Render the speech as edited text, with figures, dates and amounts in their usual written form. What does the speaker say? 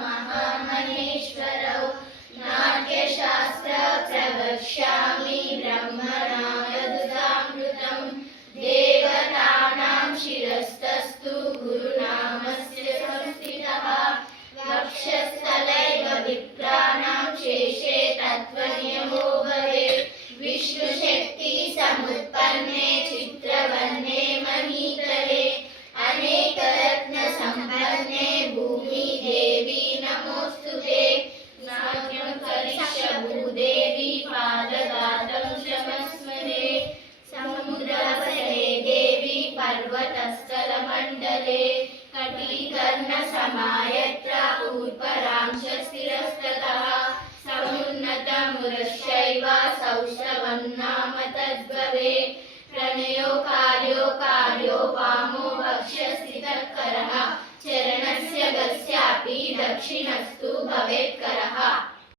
महामहेश्वरौ नाट्यशास्त्र प्रवक्ष्यामि ब्रह्मणा यदुदामृतं देवतानां शिरस्तस्तु गुरुनामस्य संस्थितः वक्षस्थलैव विप्राणां शेषे तत्त्वनियमो भवेत् विष्णुशक्ति समुत्पन्ने चित्रवर्णे महीतले अनेकरत्न संपन्ने भूमि देवी नमोस्तुते नाट्यं करिष्य भूदेवी पादघातं क्षमस्मरे समुद्रवसने देवी पर्वतस्थलमण्डले कटिकर्णसमायत्र ऊर्परांश स्थिरस्ततः समुन्नतमुरश्चैव सौष्ठवं नाम तद्भवे प्रणयो कार्यो वामो वक्षस्थितः करः चरणस्य गस्यापि दक्षिणस्तु भवेत्